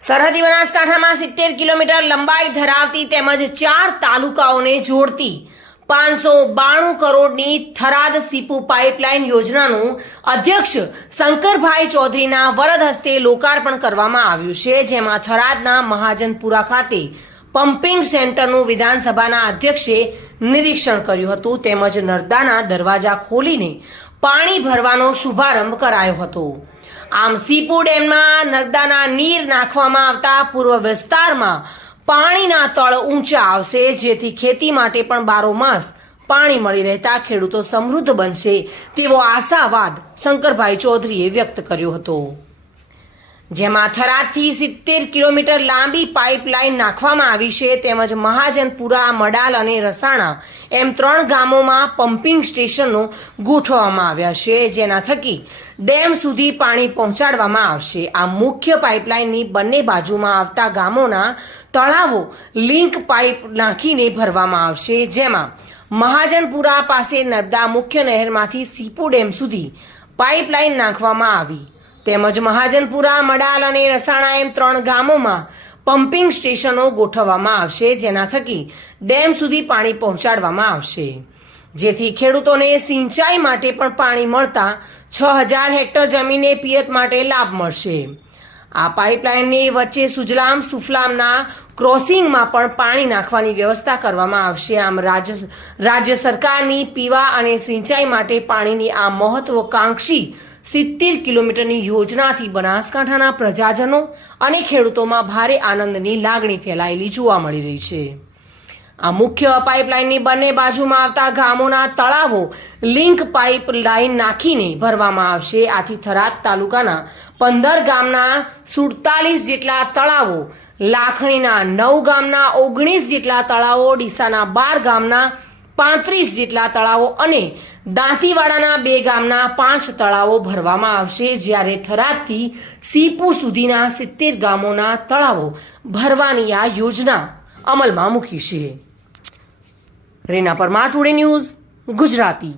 સરહદી બનાસકાંઠામાં 70 કિલોમીટર લંબાઈ ધરાવતી તેમજ 4 તાલુકાઓને જોડતી 592 કરોડની થરાદ સીપુ પાઇપલાઇન યોજનાનું અધ્યક્ષ શંકરભાઈ ચૌધરીના વરદ હસ્તે લોકાર્પણ કરવામાં આવ્યું છે, જેમાં થરાદના મહાજનપુરા ખાતે પમ્પિંગ સેન્ટરનું વિધાનસભાના અધ્યક્ષે નિરીક્ષણ કર્યું હતું, તેમજ નર્મદાના દરવાજા ખોલીને પાણી ભરવાનો શુભારંભ કરાયો હતો। આમ સીપુ ડેમમાં નર્મદાના નીર નાખવામાં આવતા પૂર્વ વિસ્તારમાં પાણીના તળ ઊંચા આવશે, જેથી ખેતી માટે પણ બારોમાસ પાણી મળી રહેતા ખેડૂતો સમૃદ્ધ બનશે તેવો આશાવાદ શંકરભાઈ ચૌધરીએ વ્યક્ત કર્યો હતો। જેમાં થરાદથી 70 કિલોમીટર લાંબી પાઇપલાઇન નાખવામાં આવી છે, તેમજ મહાજનપુરા, મડાલ અને રસાણા એમ 3 ગામોમાં પમ્પિંગ સ્ટેશનો ગોઠવવામાં આવ્યા છે, જેના થકી ડેમ સુધી પાણી પહોંચાડવામાં આવશે। આ મુખ્ય પાઇપલાઇનની બંને બાજુમાં આવતા ગામોના તળાવો લિંક પાઇપ નાખીને ભરવામાં આવશે, જેમાં મહાજનપુરા પાસે નર્મદા મુખ્ય નહેરમાંથી સીપુ ડેમ સુધી પાઇપલાઇન નાખવામાં આવી, તેમજ મહાજનપુરા, મડાલ અને રસાણા એમ 3 ગામોમાં પમ્પિંગ સ્ટેશનો ગોઠવવામાં આવશે, જેના થકી ડેમ સુધી પાણી પહોંચાડવામાં આવશે, જેથી ખેડૂતોને સિંચાઈ માટે પણ પાણી મળતા 6000 હેક્ટર જમીને પિયત માટે લાભ મળશે। આ પાઇપલાઇનની વચ્ચે સુજલામ સુફલામના ક્રોસિંગમાં પણ પાણી નાખવાની વ્યવસ્થા કરવામાં આવશે। આમ રાજ્ય સરકારની પીવા અને સિંચાઈ માટે પાણીની આ મહત્વકાંક્ષી 70 કિલોમીટરની યોજનાથી બનાસકાંઠાના પ્રજાજનો અને ખેડૂતોમાં ભારે આનંદની લાગણી ફેલાયેલી જોવા મળી રહી છે। આ મુખ્ય પાઇપલાઇનની બંને બાજુમાં આવતા ગામોના તળાવો લિંક પાઇપલાઇન નાખીને ભરવામાં આવશે। આથી થરાદ તાલુકાના 15 ગામના 47 જેટલા તળાવો, લાખણીના 9 ગામના 19 જેટલા તળાવો, ડીસાના 12 ગામના 35 જેટલા તળાવો અને દાંતીવાડાના 2 ગામના 5 તળાવો ભરવામાં આવશે, જ્યારે થરાદથી સીપુ સુધીના 70 ગામોના તળાવો ભરવાની આ યોજના અમલમાં મૂકી છે। Reena Parmar, today news, Gujarati.